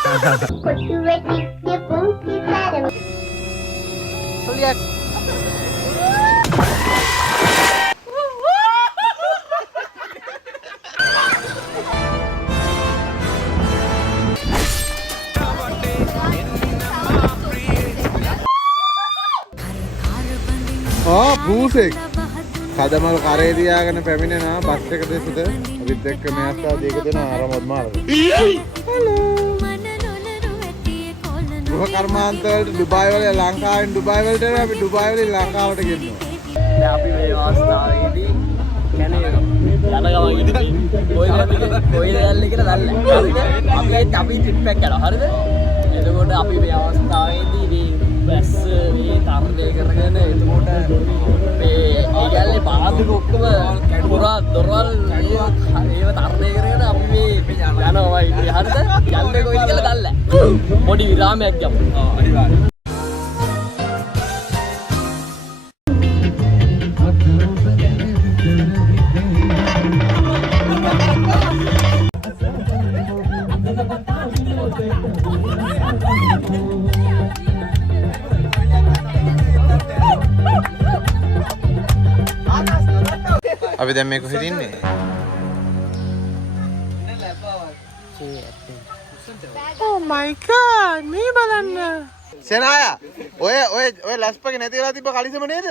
Lihat. Oh, busik. කදමල් කරේ තියාගෙන පැමිණෙනවා බස් එක දෙසට අපිත් එක්ක මේ අස්සා දෙක දෙනා RaMoD මාර්ග. හලෝ. ගෘහ කර්මාන්ත වලට ඩුබායි වල ලංකාවෙන් ඩුබායි වලට එනවා අපි ඩුබායි වලින් ලංකාවට ගෙන්නවා. දැන් අපි මේ අවස්ථාවේදී කියන්නේ යන ගමන් කොයිද යන්නේ කියලා දන්නේ නැහැ. අපි ට්‍රිප් එකක් යනවා. හරිද? එතකොට අපි මේ අවස්ථාවේදී මේ බස් මේ තරණය කරගෙන එතකොට මේ ඒගැල්ලේ පාතික ඔක්කොම පුරා දොරවල් ඒව තරණය කරගෙන අපි මේ යනවා ඉතින් හරිද? යන්නේ කොයිද කියලා දන්නේ නැහැ. පොඩි විරාමයක් ගමු. අනිවාර්යයෙන්. අපි දැන් මේක කොහෙද ඉන්නේ? Oh my god මේ බලන්න. සෙනාය ඔය ලස්පගේ නැති වෙලා තිබ්බ කලිසම නේද?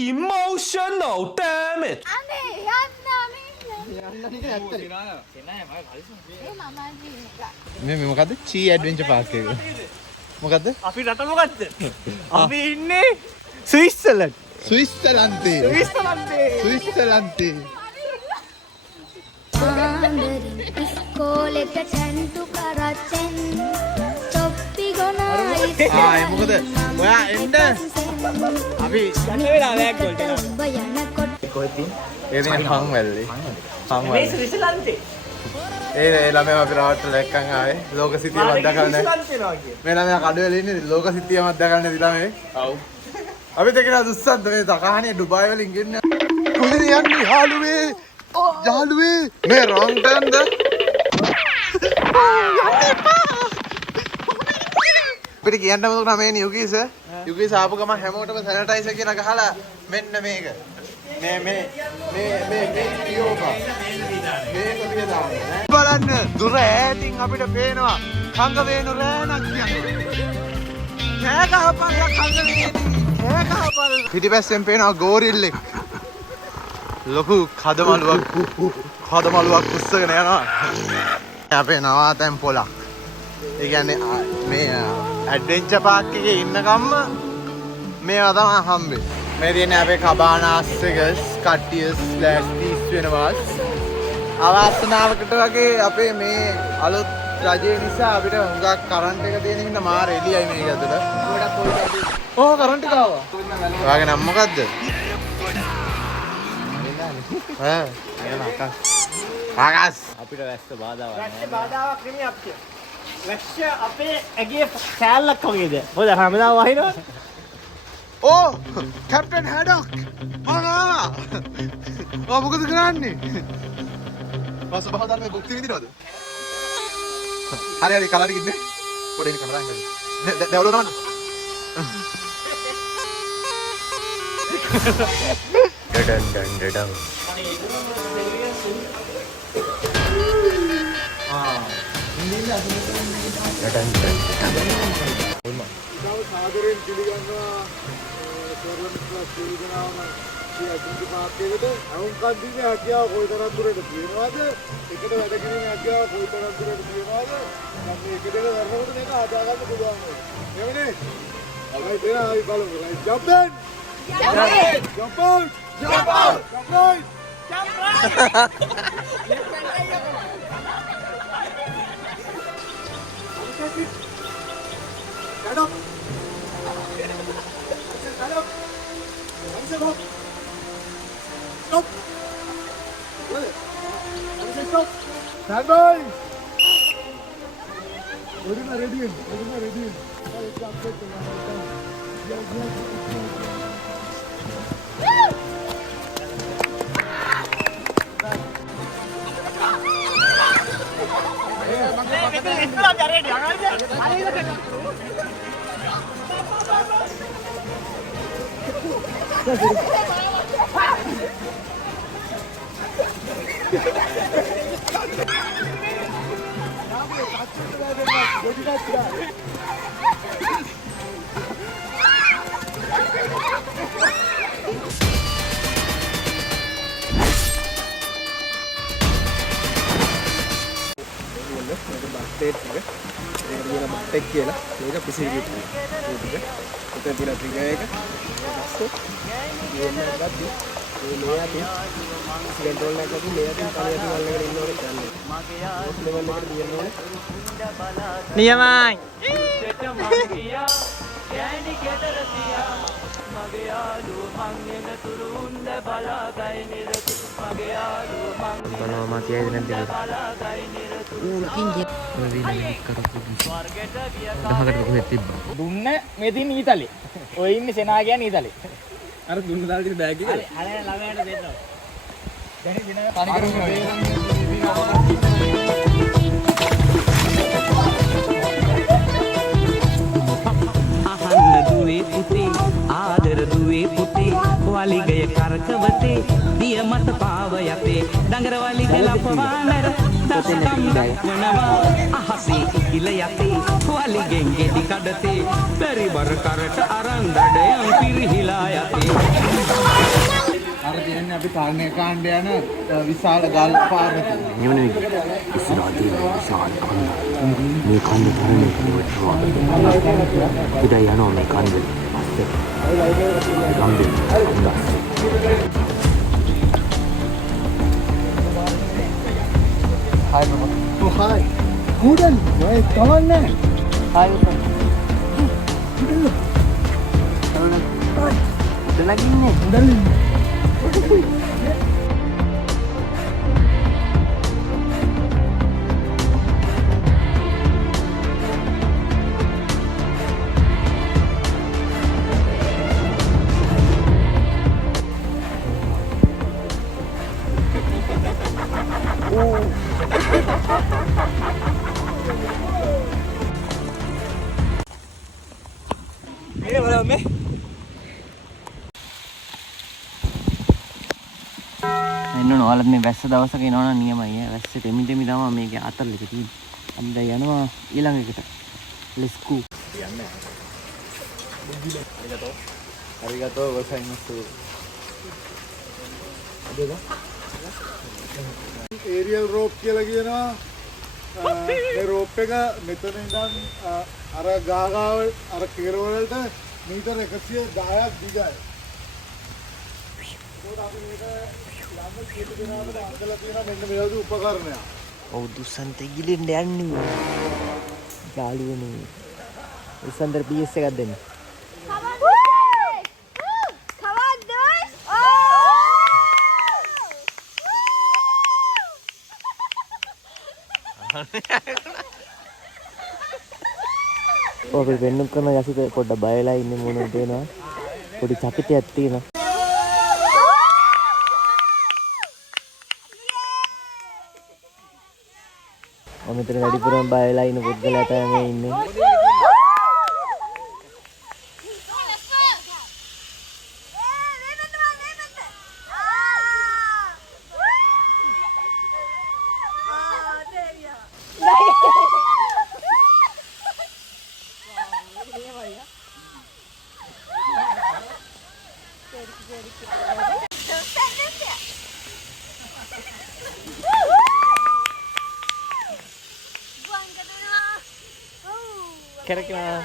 Emotional damage. අනේ යන්න නික ඇත්තද? සෙනාය මගේ කලිසම. මේ මොකද්ද? චී ඇඩ්වෙන්චර් පාක් එක. මොකද්ද? අපි රට මොකද්ද? අපි ඉන්නේ ස්විට්සර්ලන්ඩ්. ස්විට්සර්ලන්තේ. ඉස්කෝලෙට ටැන්ටු කරච්චෙන් චොප්පි ගොනයි. ආ මොකද? ඔයා එන්න. අපි යන්න වෙලාවයක් වලට යනවා. ඔබ යනකොට කොහෙද ඒ දින හංවැල්ලේ. මේ ස්විට්සර්ලන්තේ. ඒ ළමයා අපි රාවට්ටල එක්කන් ආවේ. ලෝක සිතිය මද්දා කරන්න. මේ ළමයා කඩුවෙල ඉන්නේ ලෝක සිතිය මද්දා කරන්න දී ළමයි. ඔව්. අපි දෙකන දුස්සද්ද මේ තකහණිය ඩුබායි වලින් ගෙන්න. කොහෙද යන්නේ යාළුවේ? යාළුවේ මේ රොං ටර්න්ද? පිට කියන්න මොකද මේ යුගී සර්? යුගී සාපු ගමන් හැමෝටම සැනිටයිසර් කියලා ගහලා මෙන්න මේක. මේ පියෝපා. මේක පිය දාන්න. බලන්න දුර ඈතින් අපිට පේනවා කංග වේනු රෑනක් කියන්නේ. කෑ ගහපල්ලා කංග වේනි. පිටිපස්සෙන් පේනවා ගෝරිල්ලෙක් ලොකු කදමලුවක් උස්සගෙන යනවා අපේ නවාතැන් පොලක් ඒ කියන්නේ මේ ඇඩ්වෙන්චර් පාක් එකේ ඉන්නකම්ම මේවා තමයි හම්බෙන්නේ මේ තියෙන්නේ අපේ කබානාස් එක කට්ටිය /30 වෙනවා අවාසනාවකට වගේ අපේ මේ අලුත් රජය නිසා අපිට හුඟක් කරන්ට් එක තියෙන හින්දා මාර එළියයි මේක ඇතුළට ගොඩක් පොඩි ඕ කරන්ට් එක ආවා. ඔයාගේ නම මොකද්ද? ආකාස්. අපිට වැස්ස බාධාවක් නෑ. වැස්ස බාධාවක් නෙමෙයි අපිට. වැස්ස අපේ ඇගේ කෑල්ලක් වගේද? මොකද හැමදාම වහිනවා. ඕ කැප්ටන් හැඩොක්. ආ මොකද කරන්නේ? පස්ස බහදාන මේ බුක්ති විඳිනවද? හරි කලර් කින්නේ. පොඩි කැමරාවෙන් ගන්න. දැවලු නම. ඩඩන් සාදරයෙන් පිළිගන්නවා සර්වත්‍ර පිළිගනවම සියදින්ගේ පාක්කයකට අවුන්කන් දීමේ හැකියාව කොයිතරම් දුරට තියෙනවද එකට වැඩ කිරීමේ හැකියාව කොයිතරම් දුරට තියෙනවද නම් මේක දෙක කරනකොට මේක හදාගන්න පුළුවන් නෙවෙයි අපි දෙන ආයි බලමු jump in jump out jump out jump out stand up stop stop stand by ready tech කියලා මේක පිසිරියට ඒක උතන තියෙන ට්‍රිගර් එක ඊපස්සේ මේ ගද්දි මේ ලේයර් එක කන්ට්‍රෝල් එකක් ගද්දි ලේයර් එක පරියට වල්ලගෙන ඉන්න ඕනේ දැන් මේක ලෙවල් එකට දියන්න ඕනේ නියමයි දුන්න මේ තියෙන ඊතලේ. ඔය ඉන්නේ සෙනා කියන්නේ ඊතලේ. අර දුන්න දාලා තියෙන බෑග් එක හරි ළමයාට දෙන්නවා. දැන් දින අහන්න දුවේ පුතේ ආදර දුවේ පුතේ වලිගය කරකවතේ දිය මත පාව යතේ දඟර වලිග ලපවානර දස්කම් දක්වනවා අහසේ ඉකිල යතේ වලිගෙන් ගෙඩි කඩතේ පරිබර කරට අරන් දඩයන් පිරිහිලා යතේ අර කියන්නේ අපි පාරණය කාණ්ඩ යන විශාල ගල් පාරක. නෙවෙයි ඉස්සරහ තියෙන විශාල කන්ද. මේ කන්ද තරණය කරනවා. ඉතින් යනවා මේ කන්ද. පස්සේ. ගම්බේ. Hi bro. Oh hi. Gooden. Why come on now? Hi bro. Udah lagi nih. Udah lagi. මේ බලන්න මේ එන්න ඔයාලත් මේ වැස්ස දවසක එනවනම් නියමයි ඈ වැස්සේ දෙමි තමයි මේකේ අතල්ලක තියෙන්නේ. අන්න දැන් යනවා ඊළඟ එකට. let's go. යන්නේ. arigatou gozaimasu. ඒරියල් රෝප් කියලා කියනවා. මේ රෝප් එක මෙතන ඉඳන් අර ගාගාව අර කෙරවලට මීටර 110ක් දිගයි. ඒක අපි මේක යන්න කීප දිනකට අඳලා තියෙන මෙන්න මේ වගේ උපකරණයක්. ඔව් දුස්සන්ත ගිලින්න යන්නේ. යාළුවනේ. උසන්දර PS එකක් දෙන්න. ඔබ වෙන්නුම් කරන යසිත පොඩ්ඩක් බයලා ඉන්නේ මොනවද වෙනවා පොඩි චකිතයක් තියෙනවා මම මෙතන වැඩිපුරම බයලා ඉන්න පුද්ගලයා තමයි ඉන්නේ Kira-kira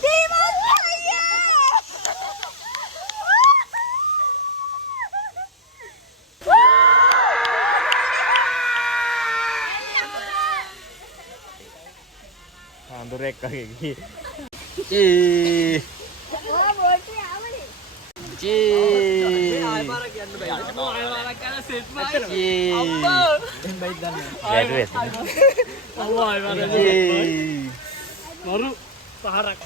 Dheemantha! Andorek kayak gini. Baru paharak.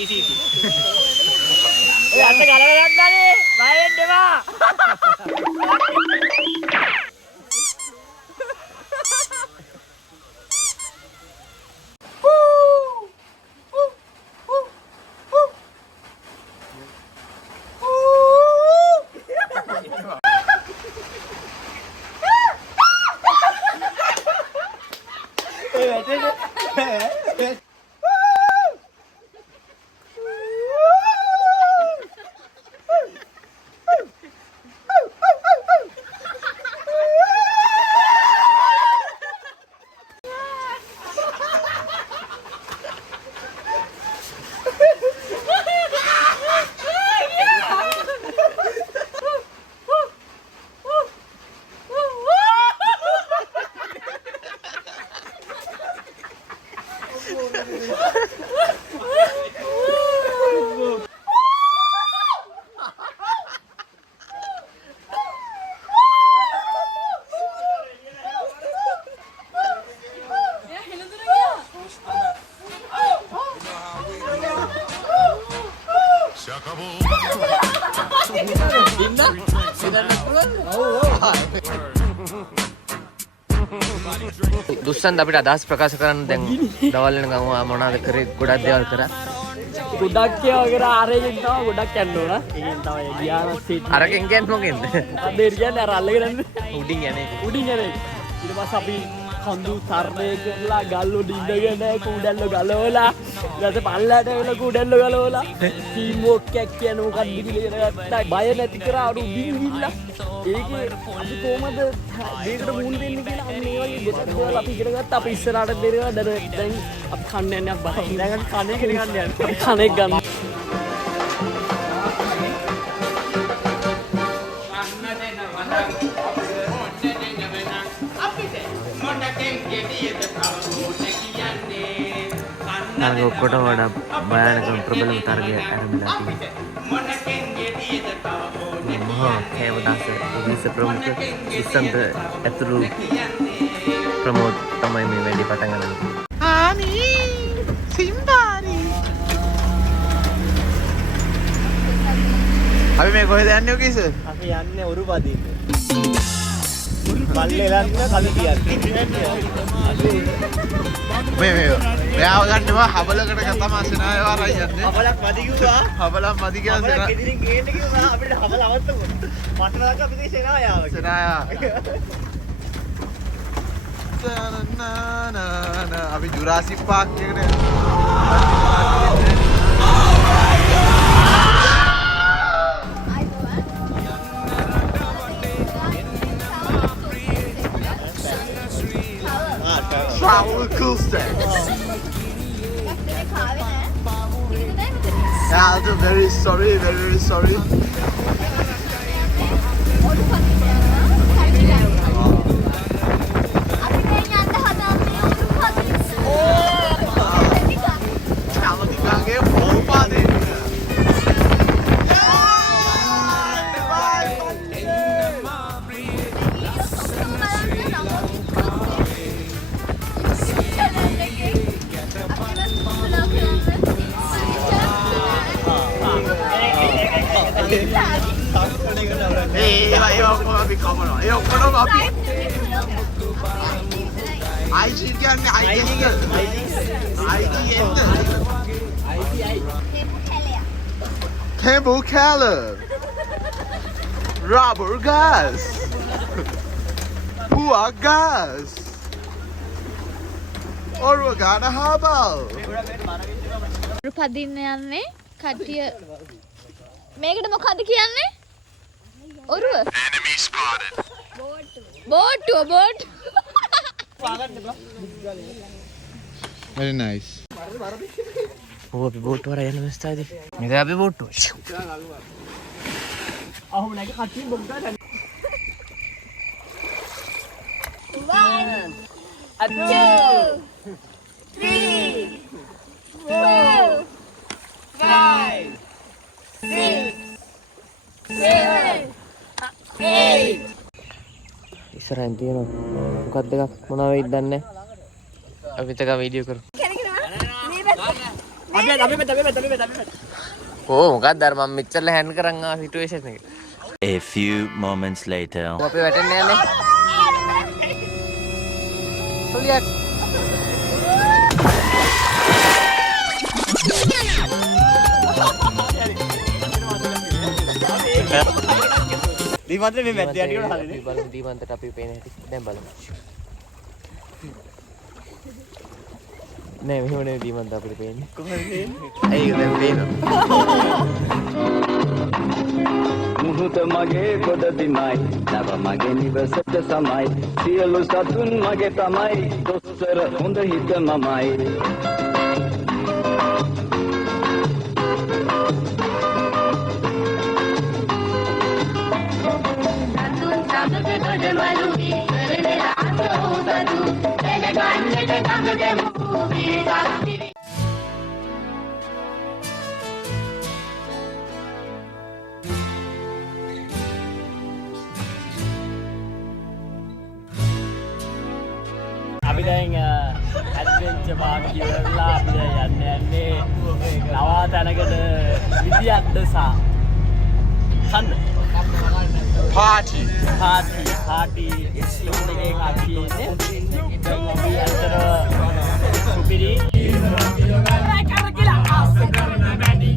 easy. Anda kalawan nih, main deh pak. දුස්සන් අපිට අදහස් ප්‍රකාශ කරන්න දැන් දවල් වෙනකම් මොනවද කරේ ගොඩක් දේවල් කරා ගොඩක් ඒවා කරා ආරෙන් තව ගොඩක් යන්න ඕන ඒකෙන් තමයි ගියාම සීට් අරකින් කියන්නේ මොකෙන්ද අදේර කියන්නේ අර අල්ලගෙන යන්නේ උඩින් යන්නේ ඊට පස්සේ අපි කඳු තරණය කරලා ගල් උඩ ඉඳගෙන කුඩැල්ල ගලවලා ඊට පස්සේ පල්ලයට වෙලා කුඩැල්ල ගලවලා ටීම් වර්ක් එකක් කියන මොකක්ද කියලා ගත්තා බය නැති කරා අර උඩින් ගිහිල්ලා ඒකේ අපි කොහමද දෙයකට මුහුණ දෙන්නේ කියලා අන්න ඒ වගේ දෙයක් දේවල් අපි ඉගෙන ගත්තා අපි ඉස්සරහට දෙනවා දැන් අපි කන්න යන්නේ බහ ඉඳන් කන්නේ ඉගෙන ගන්න යන්නේ කණෙක් ගන්න අර ඔක්කොටම වඩා භයානකම ප්‍රබලම තරගය ආරම්භලා තියෙනවා මහා කේවදාස විස ප්‍රමුඛ ඉස්සන්ත ඇතුළු ප්‍රමෝද් තමයි මේ වැඩි පටන් ගන්නේ ආනි සිම්බානි අපි මේ කොහෙද යන්නේ ඔකීස අපි යන්නේ ඔරුපදින්න පල්ලේ ලන්න කල තියන්නේ මේ මෙයාව ගන්නවා හබලකට තමයි සෙනාය වාරයි යන්නේ හබලක් මදි කිව්වා හබලක් මදි කියලා හබලක් ඉදිරින් ගේන්න කිව්වා අපිට හබල අවත්තමු මටරක අපි තේ සෙනාය ආවා සෙනාය අපි ජුරාසික් පාක් එකට Travel cool stance. Yeah, I'm very sorry, very sorry. 𝗦𝗦𝗕𝗘 rubber gas pua gas organa habal පදින්න යන්නේ කට්ටිය මේකට මොකද්ද කියන්නේ ඔරුව enemy spotted බෝට්ටුව very nice ඕ අපි බෝට් වල යන වෙස්තාවේදී මේක අපි බෝට්ටුව අහු නැග කට්ටිය බොග්ගා ඉස්සරහින් තියෙනවා මොකක්ද එකක් මොනවා වෙයිද දන්නේ නැහැ. අපි තක වීඩියෝ කරමු. ඕ මොකක්ද අර මම මෙච්චර හැන්ඩ් කරන් ආ සිටුේෂන් එක. A few moments later. අපි වැටෙන්න යන්නේ. හොලියක්. දීමන්ත මේ මැද්ද යටියට හරිනේ. අපි බලමු දීමන්තට අපි පේන හැටි. දැන් බලමු. නෑ මෙහෙම නෙවෙයි දීමන්ත අපිට පේන්නේ. කොහොමද පේන්නේ? ඇයි දැන් පේනවා. මුහුත මගේ ගොඩ බිමයි නව මගේ නිවසට සමයි සියලු සතුන් මගේ තමයි දොස්තර හොඳ හිත මමයි අපි දැන් ඇඩ්වෙන්චර් පාක් ඉවරලා අපි දැන් යන්නේ නවාතැනකට විදියක්ද සා කන්න පාටි ස්ලෝන් එකේ කට්ටිය ඉන්නේ. දැන් අපි අතර සුපිරි කරකිලා ආස කරන වැඩි